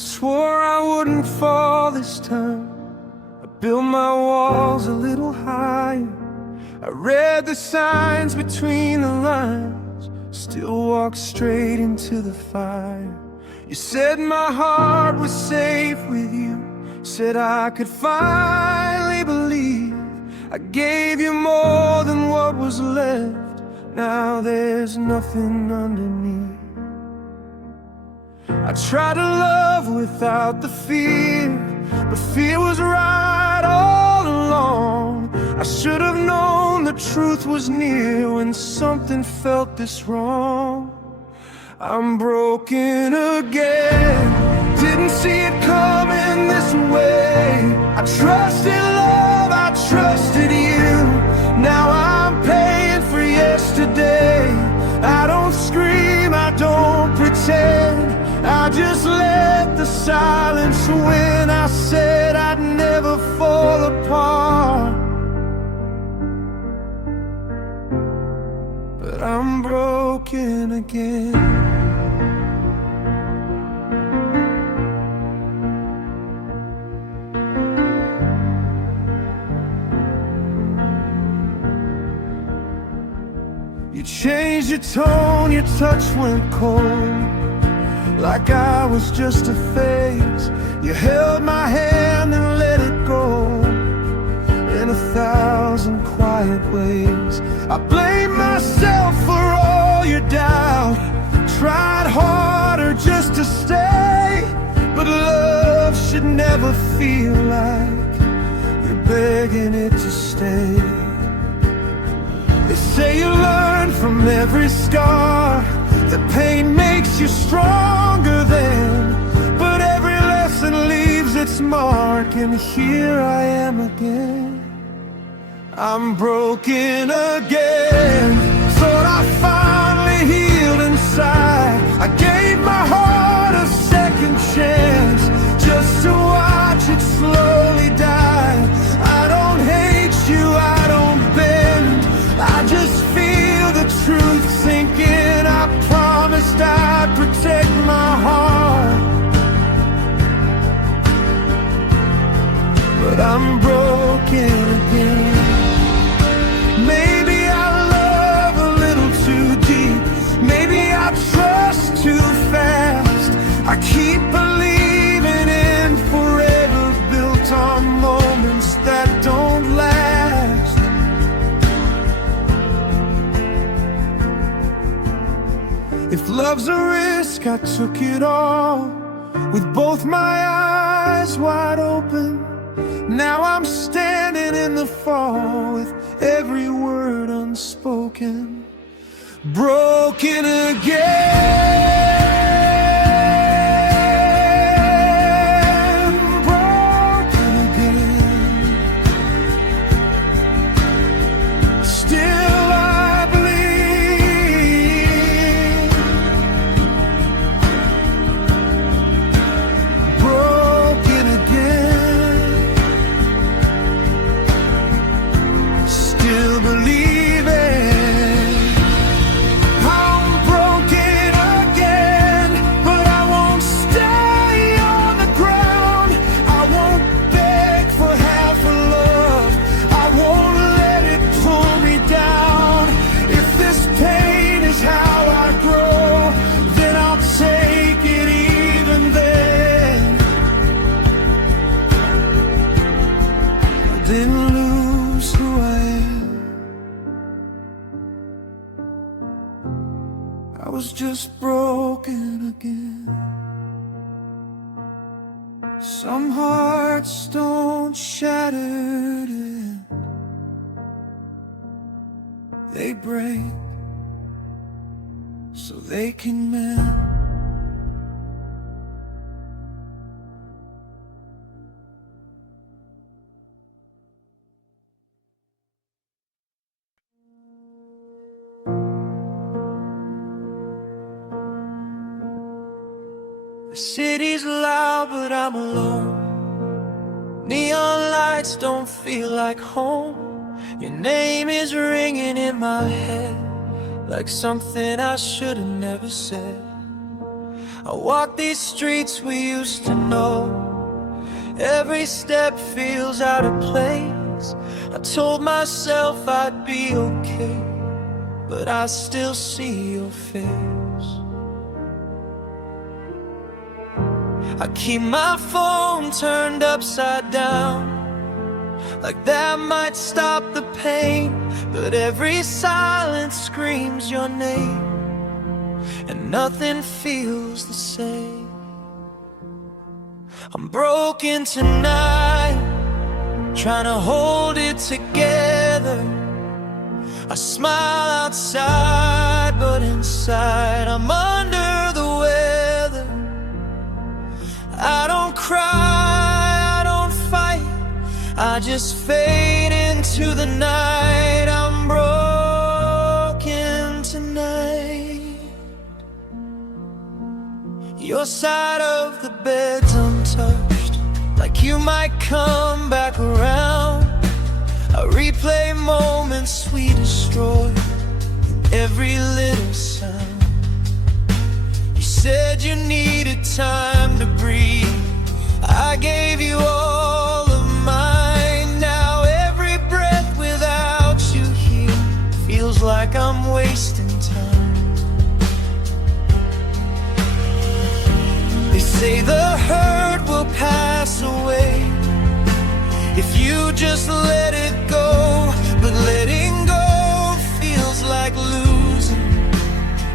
swore I wouldn't fall this time. I built my walls a little higher. I read the signs between the lines, still walked straight into the fire. You said my heart was safe with you, said I could finally believe. I gave you more than what was left, now there's nothing underneath. I tried to love without the fear, but fear was right all along. I should have known the truth was near when something felt this wrong. I'm broken again, didn't see it coming this way. I trusted love, I trusted you. Now I'm paying for yesterday. I don't scream, I don't pretend, I just let the silence win. I said I'd never fall apart, but I'm broken again. You changed your tone, your touch went cold, like I was just a phase. You held my hand and let it go in 1,000 quiet ways. I blame myself for all your doubt, tried harder just to stay, but love should never feel like you're begging it to stay. They say you learn from every scar, the pain makes you stronger then, but every lesson leaves its mark, and here I am again. I'm broken again, thought I finally healed inside. I gave my heart a second chance, just to watch it slowly die. I don't hate you, I don't bend, I just feel the truth sinking. I promised I'd protect my heart, but I'm broken again. Maybe I love a little too deep, maybe I trust too fast. I keep believing in forever built on moments that don't last. If love's a risk, I took it all, with both my eyes wide open. Now I'm standing in the fall, with every word unspoken. Broken again. Didn't lose who I am, I was just broken again. Some hearts don't shatter and they break so they can mend. The city's loud, but I'm alone. Neon lights don't feel like home. Your name is ringing in my head, like something I should have never said. I walk these streets we used to know. Every step feels out of place. I told myself I'd be okay, but I still see your face. I keep my phone turned upside down, like that might stop the pain, but every silence screams your name, and nothing feels the same. I'm broken tonight, trying to hold it together. I smile outside, but inside I'm under the weather. I don't cry, I don't fight, I just fade into the night. I'm broken tonight. Your side of the bed's untouched, like you might come back around. I replay moments we destroyed, every little sound. You said you needed time to breathe, I gave you all of mine. Now every breath without you here feels like I'm wasting time. They say the hurt will pass away if you just let it go, but letting go feels like losing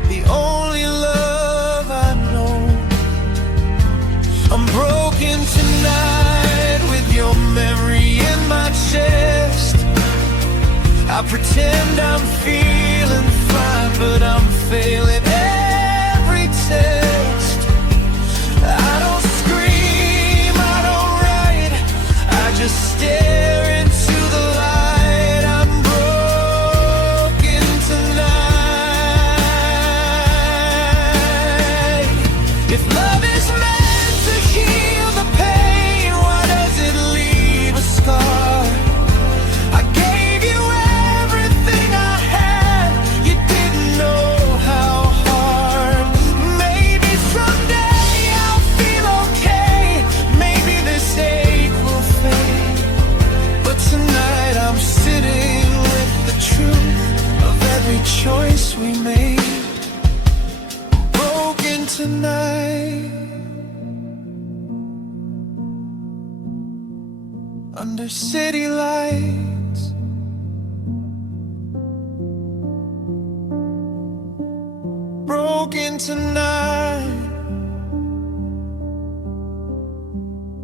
the only love I know. I'm broken tonight with your memory in my chest. I pretend I'm feeling fine, but I'm failing every test. I don't scream, I don't write, I just stare into the light. I'm broken tonight. If love is meant to heal the pain, why does it leave a scar? I gave you everything I had, you didn't know how hard. Maybe someday I'll feel okay, maybe this ache will fade, but tonight I'm sitting with the truth of every choice we made. Broken tonight, under city lights. Broken tonight,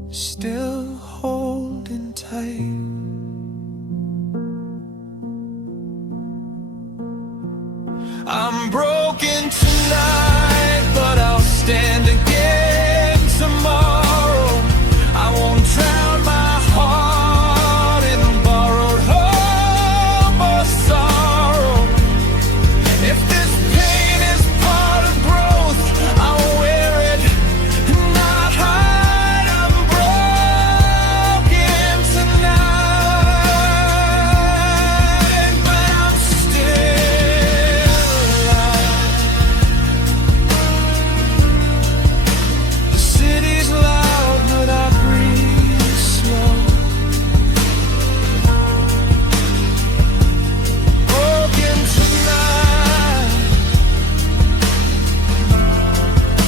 still holding tight. I'm broken tonight, but I'll stand again tomorrow. I won't drown my heart in borrowed hope or sorrow. If this pain is part of growth, I'll wear it, not hide. I'm broken tonight, but I'm still alive. The city's loud, but I breathe slow. Broken tonight,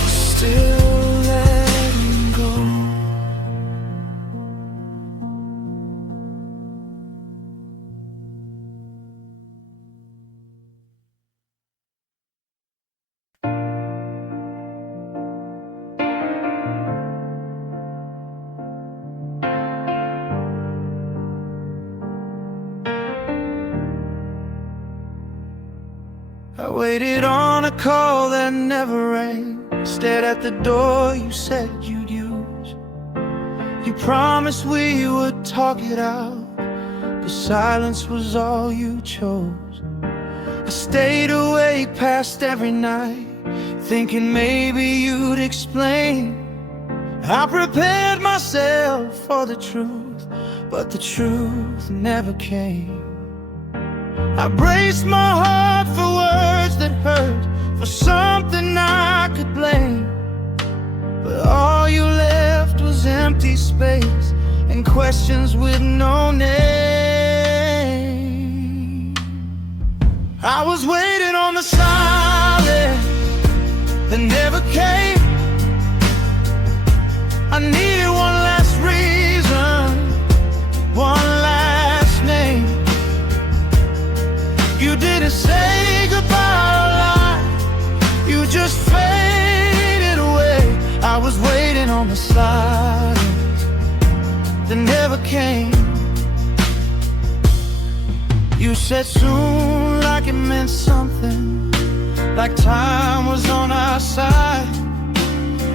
still letting go. I waited on a call that never rang, stared at the door you said you'd use. You promised we would talk it out, but silence was all you chose. I stayed awake past every night, thinking maybe you'd explain. I prepared myself for the truth, but the truth never came. I braced my heart for words that hurt, for something I could blame. empty space and questions with no name. I was waiting on the silence that never came. I needed one last reason, one last name. You didn't say goodbye or lie, you just faded away. I was waiting on the silence that never came. You said soon like it meant something, like time was on our side.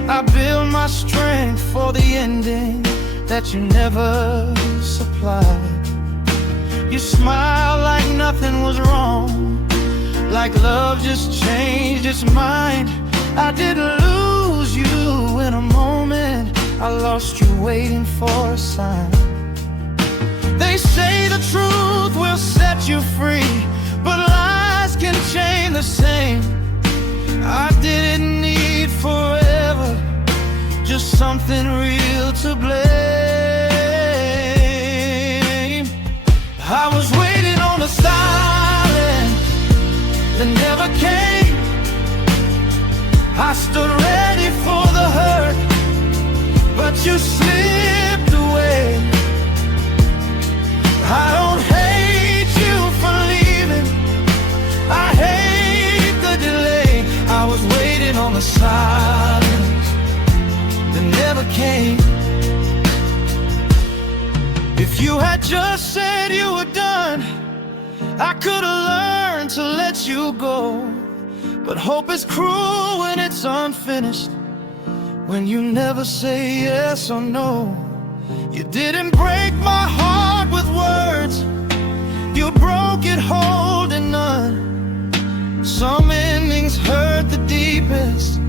I built my strength for the ending that you never supplied. You smiled like nothing was wrong, like love just changed its mind. I didn't lose you in a moment, I lost you waiting for a sign. They say the truth will set you free, but lies can chain the same. I didn't need forever, just something real to blame. I was waiting on the silence that never came. I stood ready for the hurt, but you slipped away. I don't hate you for leaving, I hate the delay. I was waiting on the silence that never came. If you had just said you were done, I could have learned to let you go. But hope is cruel when it's unfinished, when you never say yes or no. You didn't break my heart with words, you broke it holding none. Some endings hurt the deepest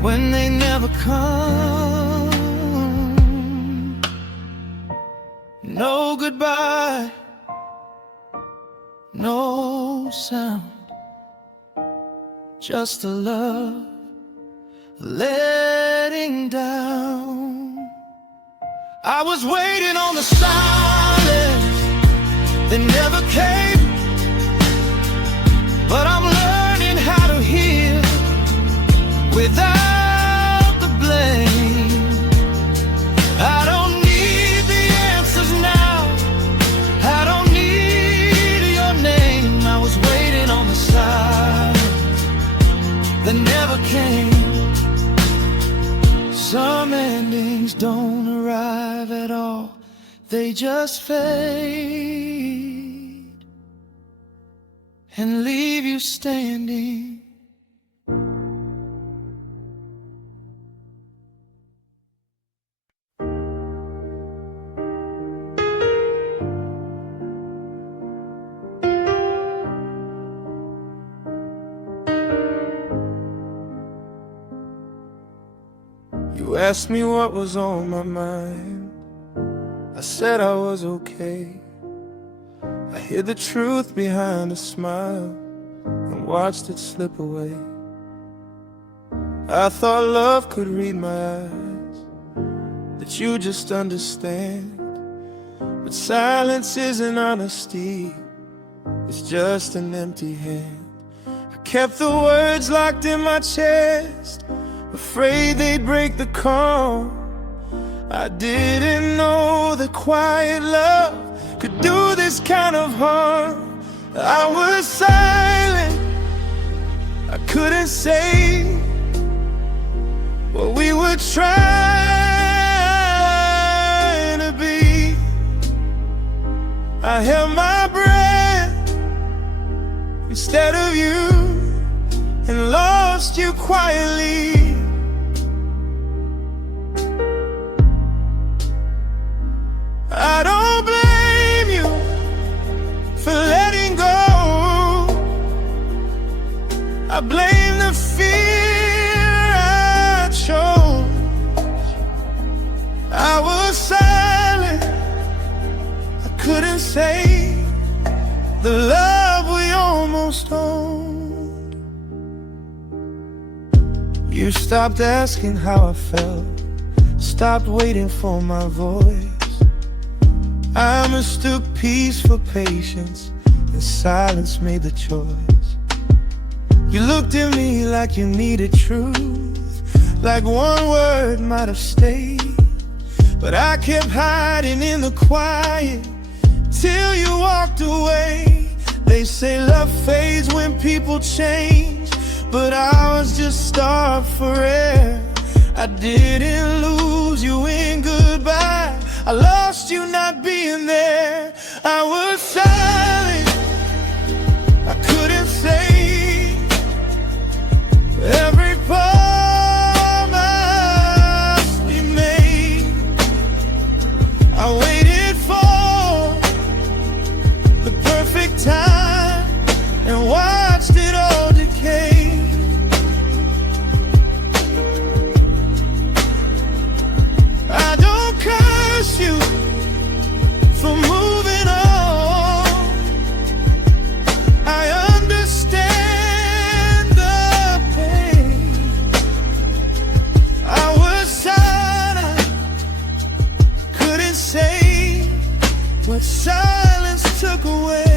when they never come. No goodbye, no sound, just a love letting down. I was waiting on the silence that never came, but I'm learning how to heal without the blame. I don't need the answers now, I don't need your name. I was waiting on the silence that never came. Some endings don't arrive at all, they just fade and leave you standing. You asked me what was on my mind, I said I was okay. I hid the truth behind a smile and watched it slip away. I thought love could read my eyes, that you just understand. But silence isn't honesty, it's just an empty hand. I kept the words locked in my chest, afraid they'd break the calm. I didn't know that quiet love could do this kind of harm. I was silent, I couldn't say what we were trying to be. I held my breath instead of you and lost you quietly. I don't blame you for letting go, I blame the fear I chose. I was silent, I couldn't say the love we almost owned. You stopped asking how I felt, stopped waiting for my voice. I mistook peace for patience, and silence made the choice. You looked at me like you needed truth, like one word might have stayed. But I kept hiding in the quiet till you walked away. They say love fades when people change, but I was just starved for air. I didn't lose you in goodbye, I lost you not being there. I was silent, I couldn't say every part must be made. I waited for the perfect time and watched it all decay. I don't curse you for moving on. I understand the pain. I was silent, couldn't say what silence took away.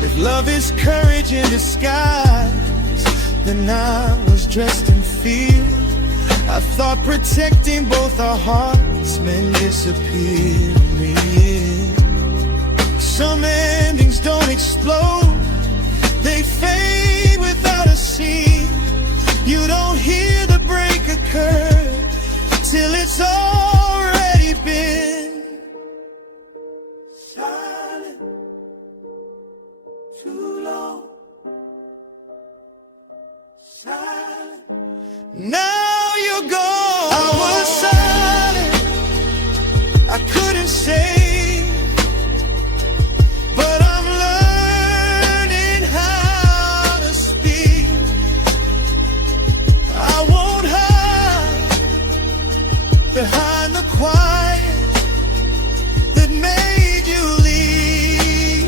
If love is courage in disguise, then I was dressed in fear. I thought protecting both our hearts meant disappearing. Some endings don't explode, they fade without a scene. You don't hear the break occur till it's already been silent too long. Silent. Now you're gone. I was silent, I couldn't say, but I'm learning how to speak. I won't hide behind the quiet that made you leave.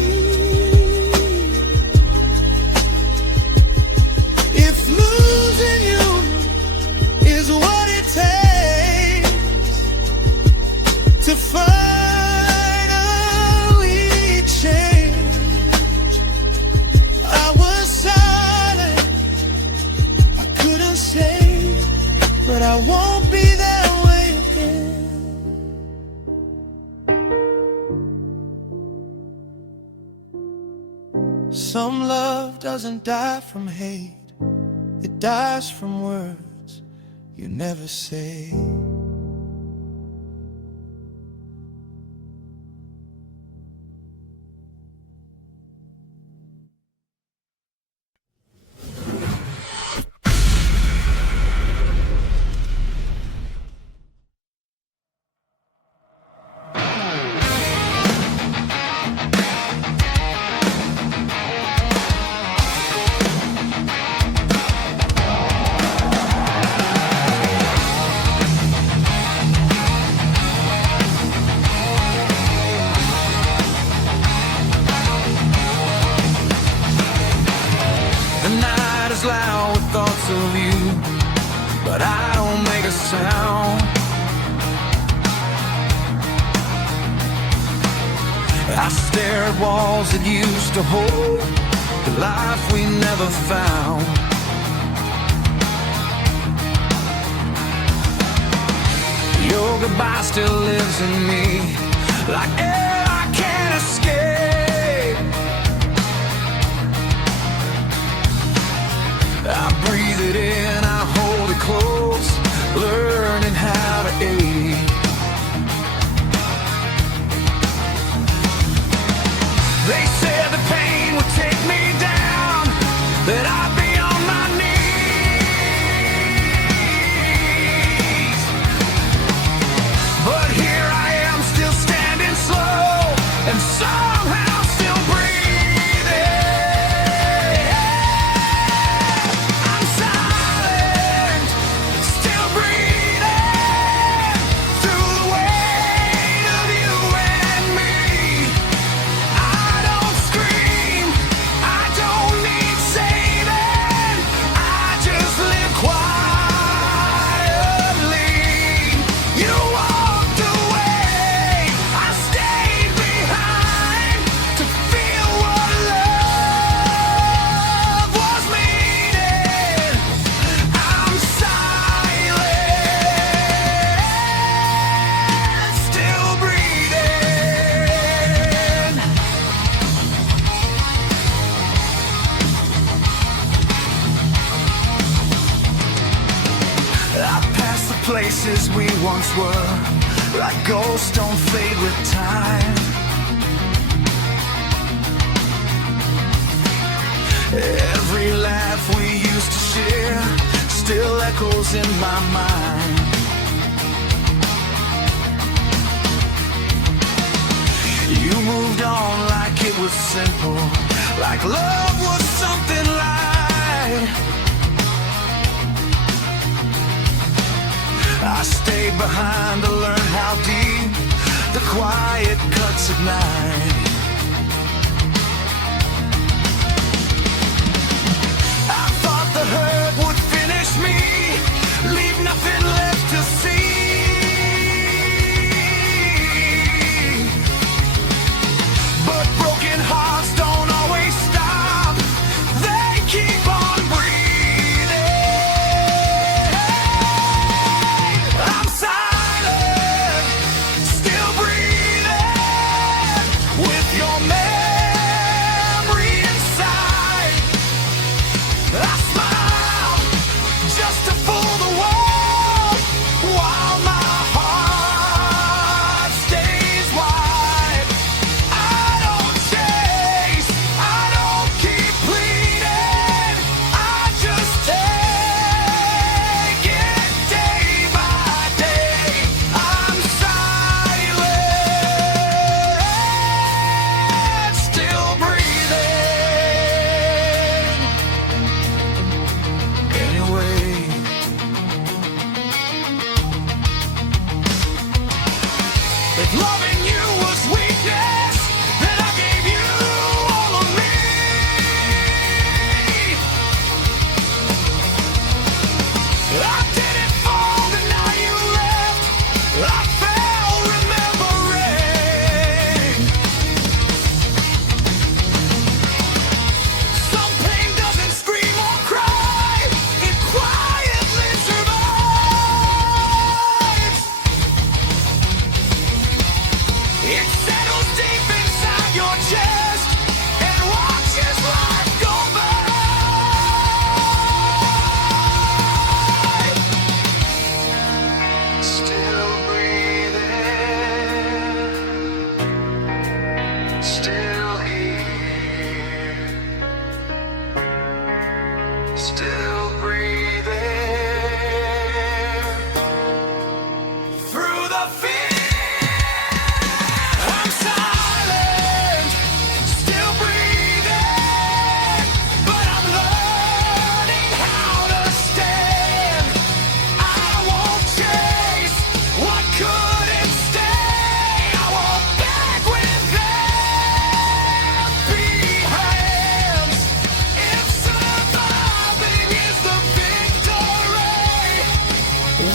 If losing you is what it takes to finally change, I was silent, I couldn't say, but I won't be that way again. Some love doesn't die from hate, it dies from words you never say. Loud with thoughts of you, but I don't make a sound. I stare at walls that used to hold the life we never found. Your goodbye still lives in me, like air I can't escape. I breathe it in, I hold it close, learning how to ache. They said the pain would take me down, that I'd be on my knees. But here I am, still standing slow, and somehow still breathing. I'm silent, still breathing. places we once were, like ghosts don't fade with time. Every laugh we used to share still echoes in my mind. You moved on like it was simple, like love was something light. I stayed behind to learn how deep the quiet cuts at night. I thought the hurt would finish me, leave nothing left to see. But broken hearts don't always stop, they keep on breathing. I'm silent, still breathing, with your memory inside. I smile just to fool the world, while my heart stays wide. I don't chase, I don't keep pleading, I just take it day by day. I'm silent, still breathing. Anyway, if loving you was weakness, then I gave you all of me. I didn't fall, deny you left, I fell remembering. Some pain doesn't scream or cry, it quietly survives. It settles deep inside your chest and watches life go by. Still breathing, still here, still breathing through the fear. I'm silent, still breathing, but I'm learning how to stand. I won't chase what couldn't stay. I walk back with empty hands. If surviving is the victory,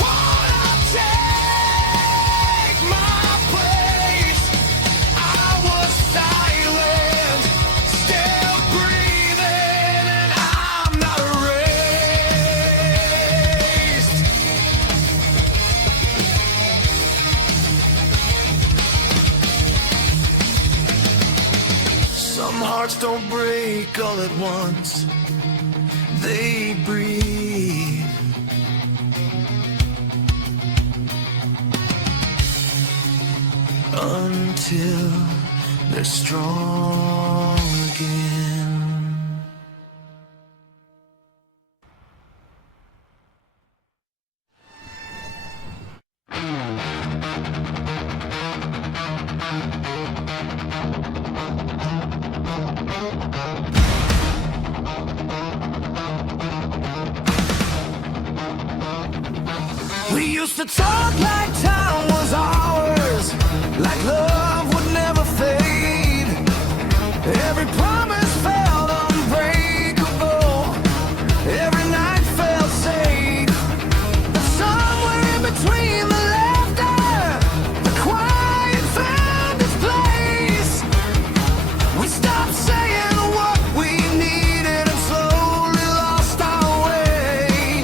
won't I take my place? I was silent, still breathing, and I'm not erased. Some hearts don't break all at once, they breathe. Until they're strong again. We used to talk like time was ours, like love would never fade. Every promise felt unbreakable, every night felt safe. But somewhere in between the laughter, the quiet found its place. We stopped saying what we needed and slowly lost our way.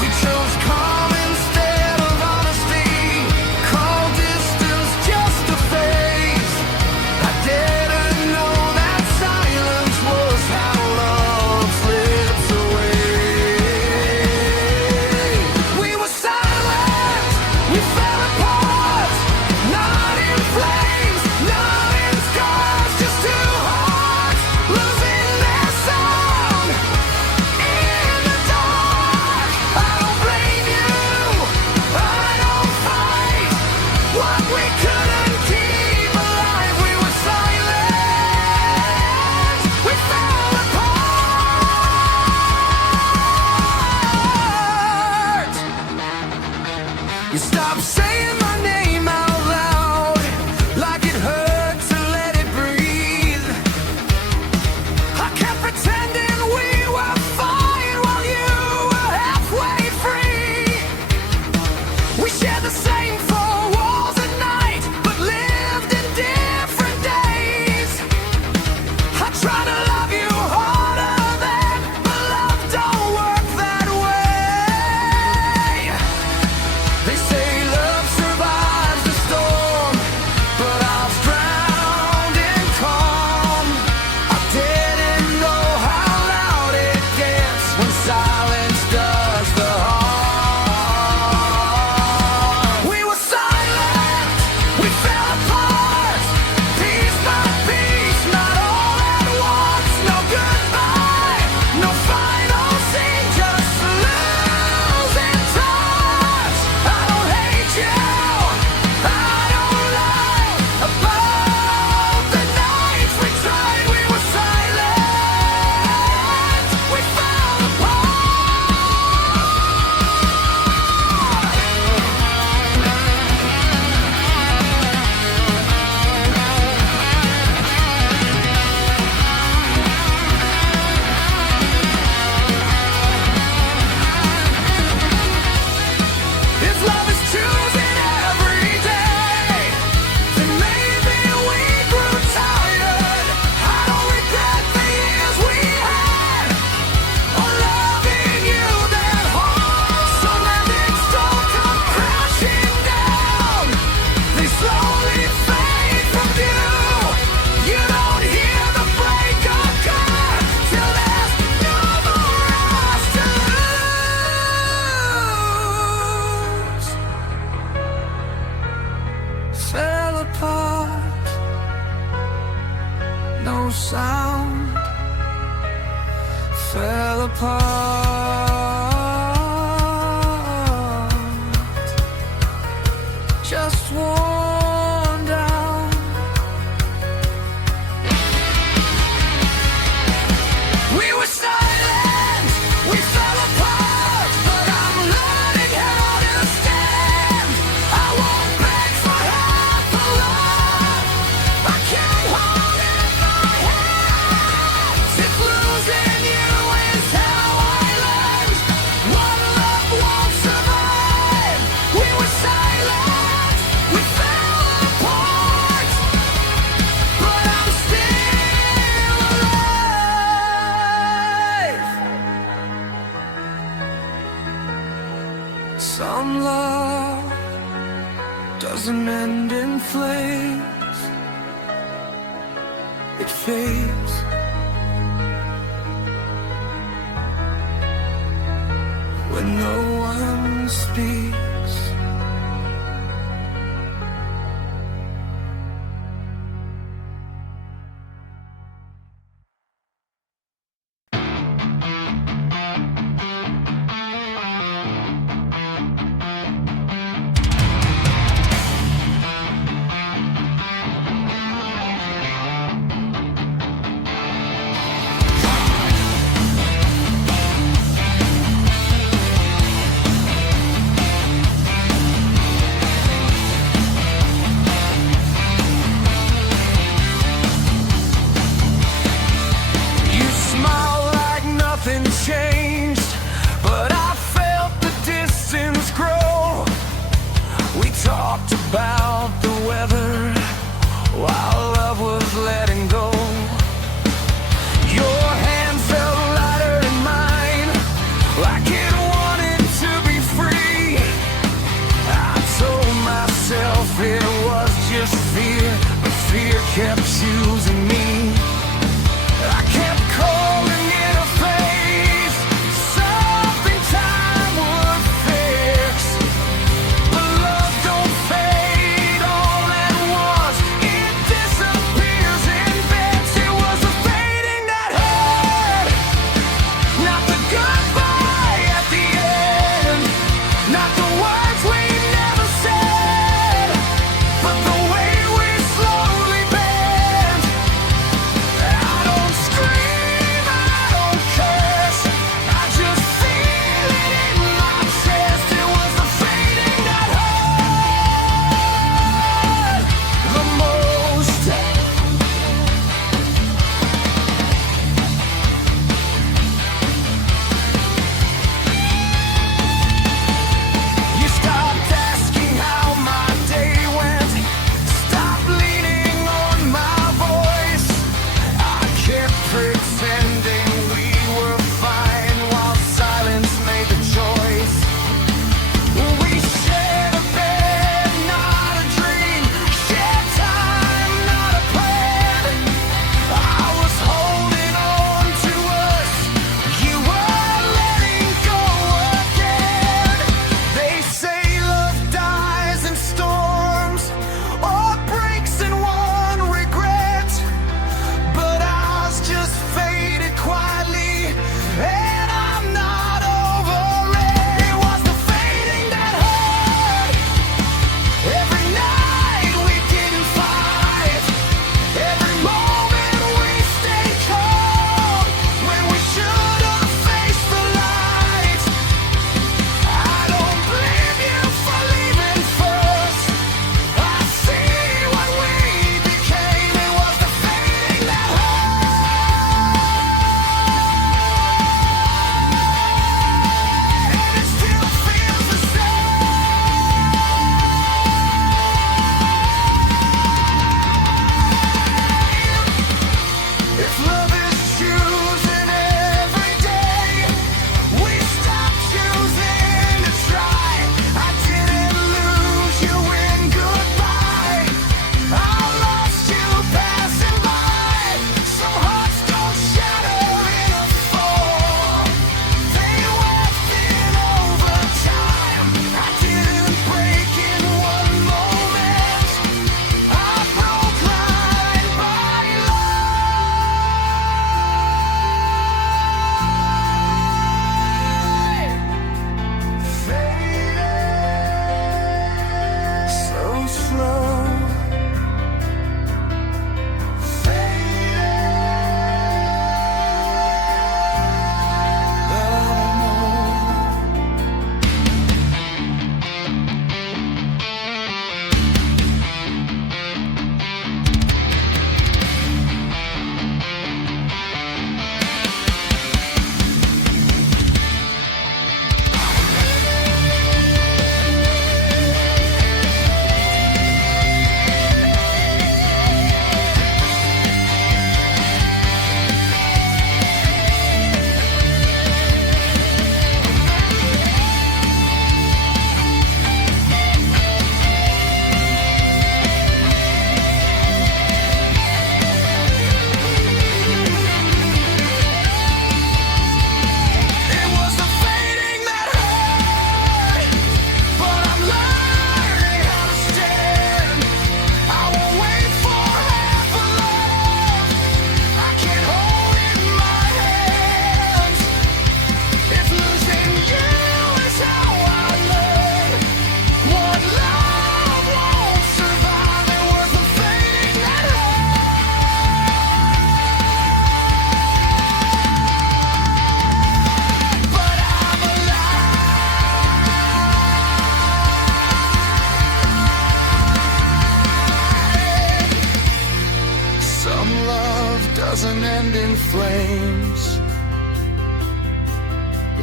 We chose calm instead of honesty, called distance just a phase. I dared apart, just worn down. We were silent, we fell apart, but I'm learning how to stand. I won't beg for help alone. I can't hold it in my hands. If losing you is how I learned, one love won't survive. We were silent, we fell apart, but I'm still alive. Some love doesn't end in flames, it fades. When no one speaks.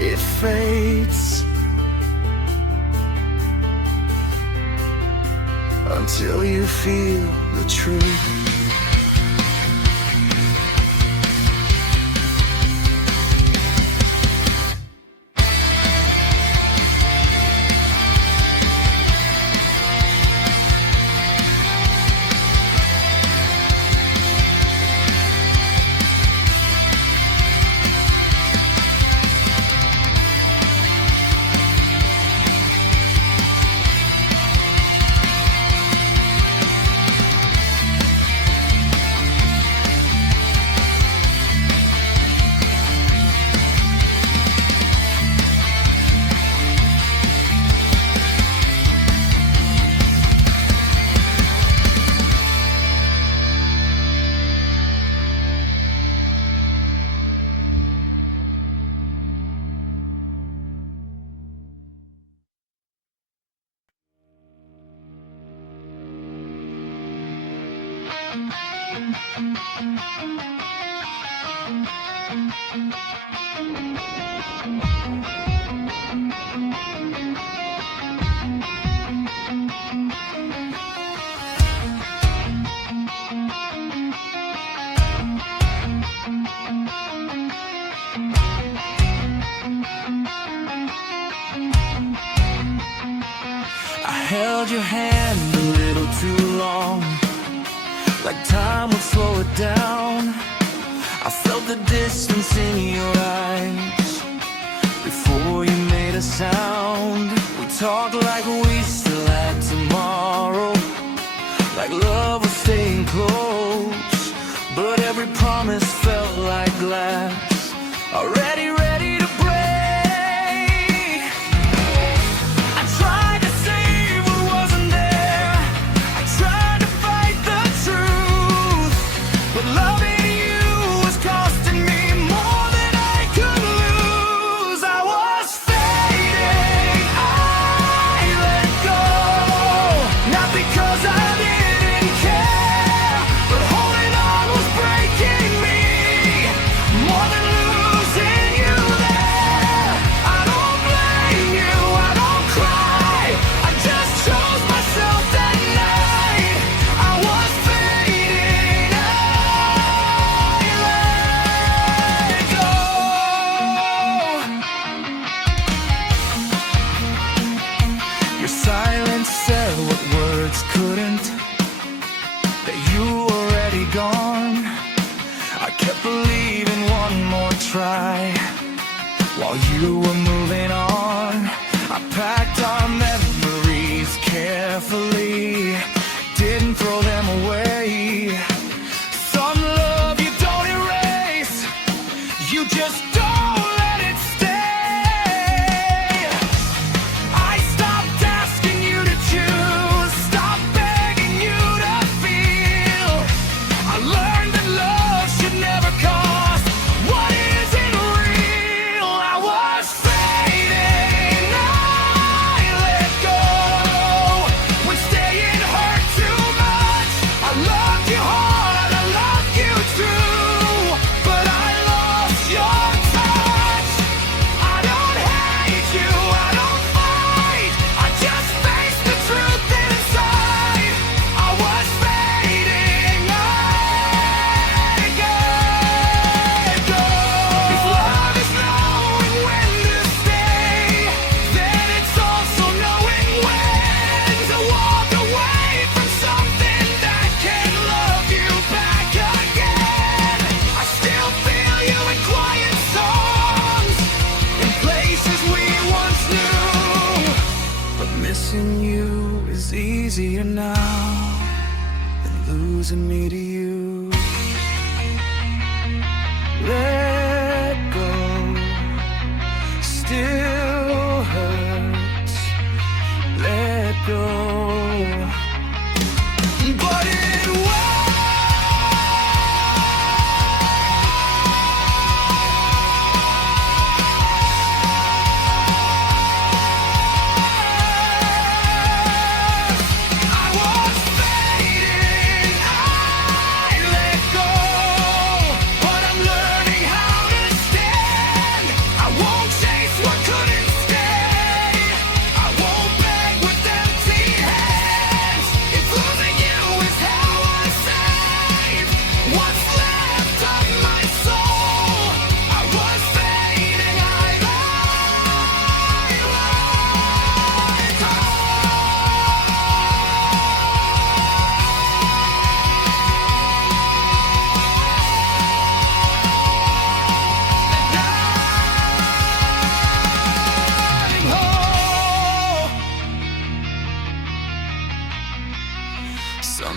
it fades until you feel the truth. I held your hand a little too long, like time would slow it down. I felt the distance in your eyes before you made a sound. We talked like we still had tomorrow, like love was staying close. But every promise felt like glass, already ready to break. I tried to save what wasn't there, I tried to fight the truth, but loving you was costing me more than I could lose. I was fading, I let go, not because I didn't care, but holding on was breaking me more than losing you there. I don't blame you, I don't cry, I just chose myself that night. I was fading, I let go. Your silence said what words couldn't, that you were already gone. I kept believing one more try while you were moving on. I packed our memories carefully, didn't throw them away. Some love you don't erase, you just don't let it stay. I stopped asking you to choose, stopped begging you to feel. I learned that love should never cost what isn't real. I was fading, I let go, when staying hurt too much. I loved you hard, I loved you true, but I lost your touch. I don't hate you, I don't fight, I just face the truth inside. I was fading, I let go. If love is knowing when to stay, then it's also knowing when to walk away from something that can love you back again. I still feel you in quiet songs, in places we once knew, but missing you is easier now than losing me to you. Let go, still hurts. Let go, but it I was fading, I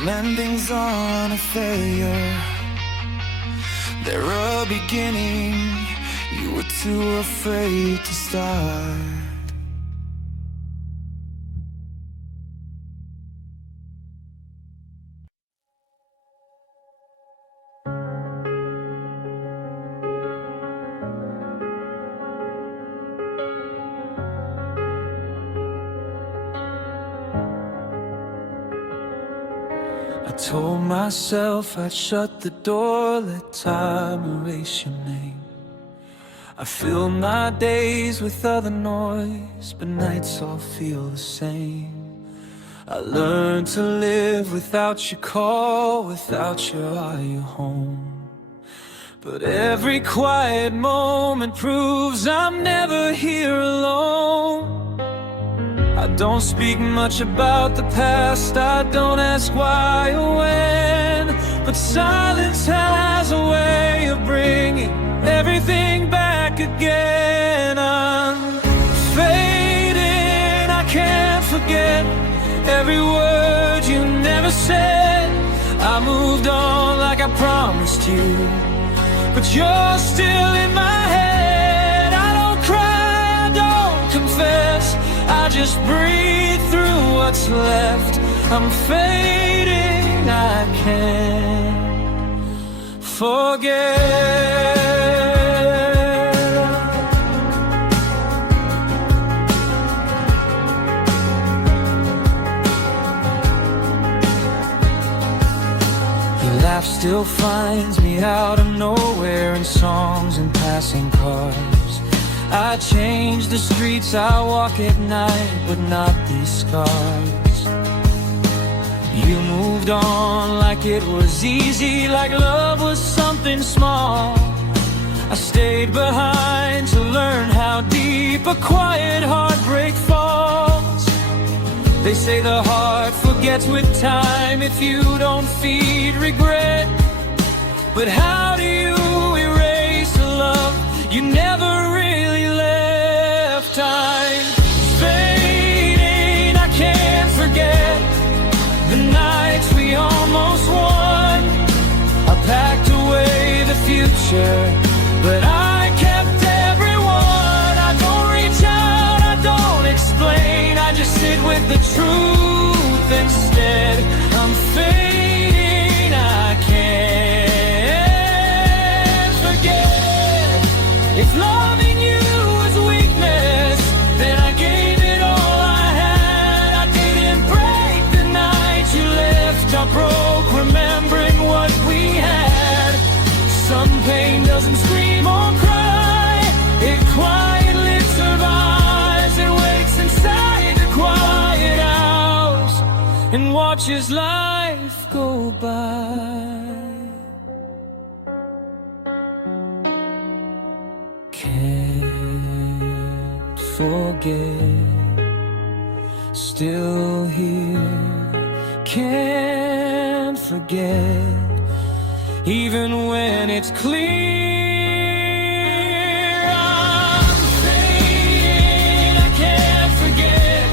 landings on a failure. They're a beginning you were too afraid to start. I told myself I'd shut the door, let time erase your name. I filled my days with other noise, but nights all feel the same. I learned to live without your call, without your are you home? But every quiet moment proves I'm never here alone. I don't speak much about the past, I don't ask why or when, but silence has a way of bringing everything back again. I'm fading, I can't forget every word you never said. I moved on like I promised you, but you're still in my head. I don't cry, I don't confess, I just breathe through what's left. I'm fading, I can't forget. Your laugh still finds me out of nowhere in songs and passing cars. I change the streets I walk at night, but not these scars. You moved on like it was easy, like love was something small. I stayed behind to learn how deep a quiet heartbreak falls. They say the heart forgets with time if you don't feed regret. But how do you erase a love you never really left? Time fading, I can't forget the nights we almost won. I packed away the future, but I kept everyone. I don't reach out, I don't explain, I just sit with the truth instead. I'm fading, I can't forget. If loving you was weakness, then I gave it all I had. I didn't break the night you left, I broke remembering what we had. Some pain doesn't scream or cry, it quietly survives. It waits inside the quiet hours and watches life go by. Can't forget, still here. Can't forget, even when it's clear. I'm fading, I can't forget,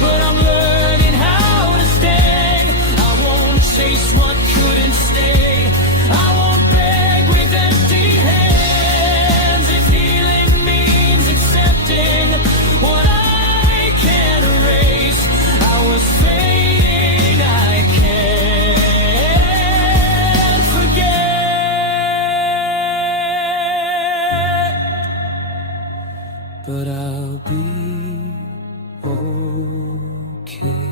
but I'm learning how to stand. I won't chase what couldn't stay, I won't beg with empty hands. If healing means accepting what I can't erase, I was fading, I can't forget. But I'll be okay.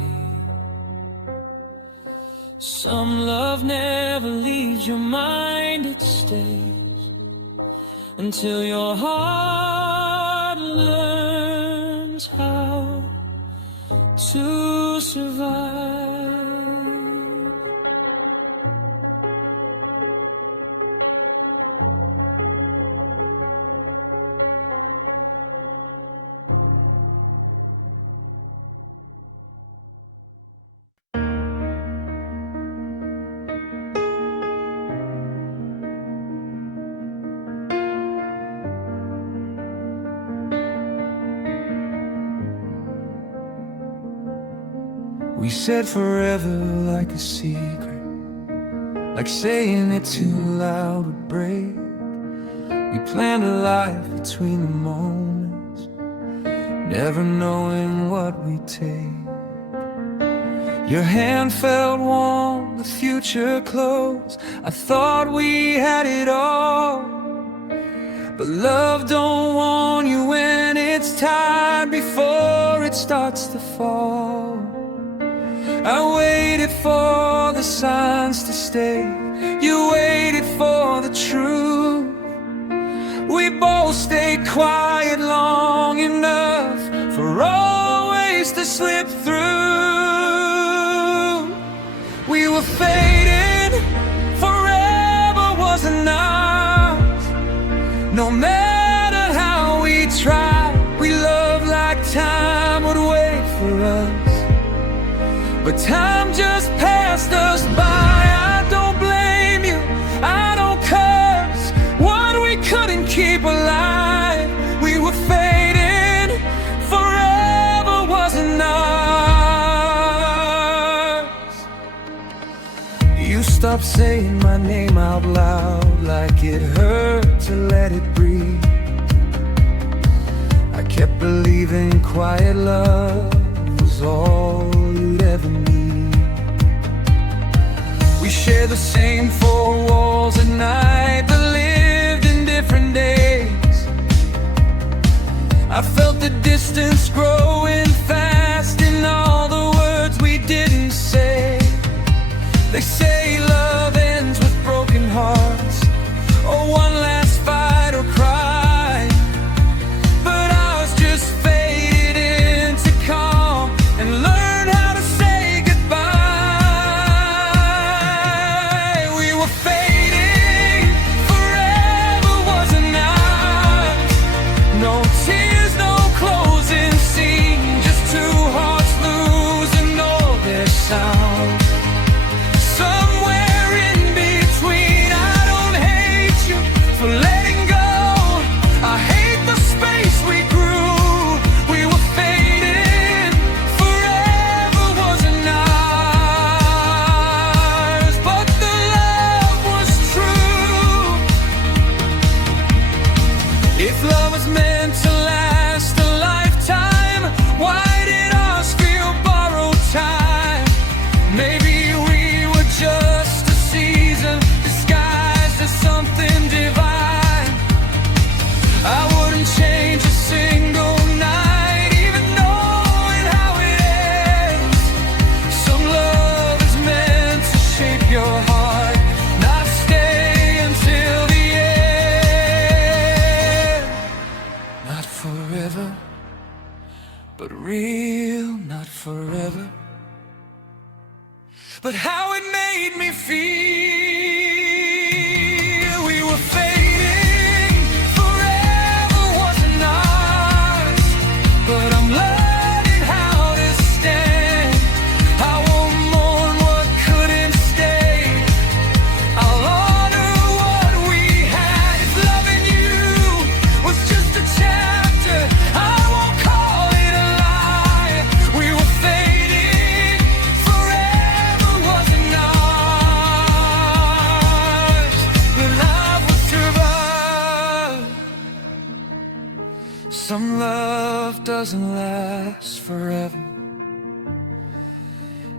Some love never leaves your mind, it stays until your heart learns how to survive. We said forever like a secret, like saying it too loud would break. We planned a life between the moments, never knowing what we'd take. Your hand felt warm, the future close. I thought we had it all, but love don't warn you when it's time before it starts to fall. I waited for the signs to stay, you waited for the truth. We both stayed quiet long enough for always to slip through. We were fading, forever was enough. No matter how we tried, we loved like time would wait for us. But time just passed us by. I don't blame you, I don't curse what we couldn't keep alive. We were fading, forever wasn't ours. You stopped saying my name out loud, like it hurt to let it breathe. I kept believing quiet love was all you'd ever need. We share the same four walls at night, but lived in different days. I felt the distance growing fast in all the words we didn't say. They say love ends with broken hearts, or one last fight or cry. But ours just faded into calm and learned how to say goodbye. We were fading, forever wasn't ours. No tears, no closing scene, just two hearts losing all their sound. Somewhere in between, I don't hate you for letting go, I hate the space we grew. We were fading, forever wasn't ours, but the love was true. If love was meant to last a lifetime, why did ours feel borrowed time? Maybe we were just a season disguised as something divine. I wouldn't change a single night, even knowing how it ends. Some love is meant to shape your heart, not stay until the end. Not forever, but real, not forever. But how it made me feel. We were fading, forever wasn't ours, but I'm learning how to stand. I won't mourn what couldn't stay, I'll honor what we had. If loving you was just a chapter, I won't call it a lie. We were fading, forever wasn't ours, but love was survive. Some love doesn't last forever,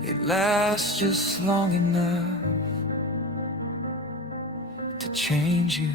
it lasts just long enough to change you.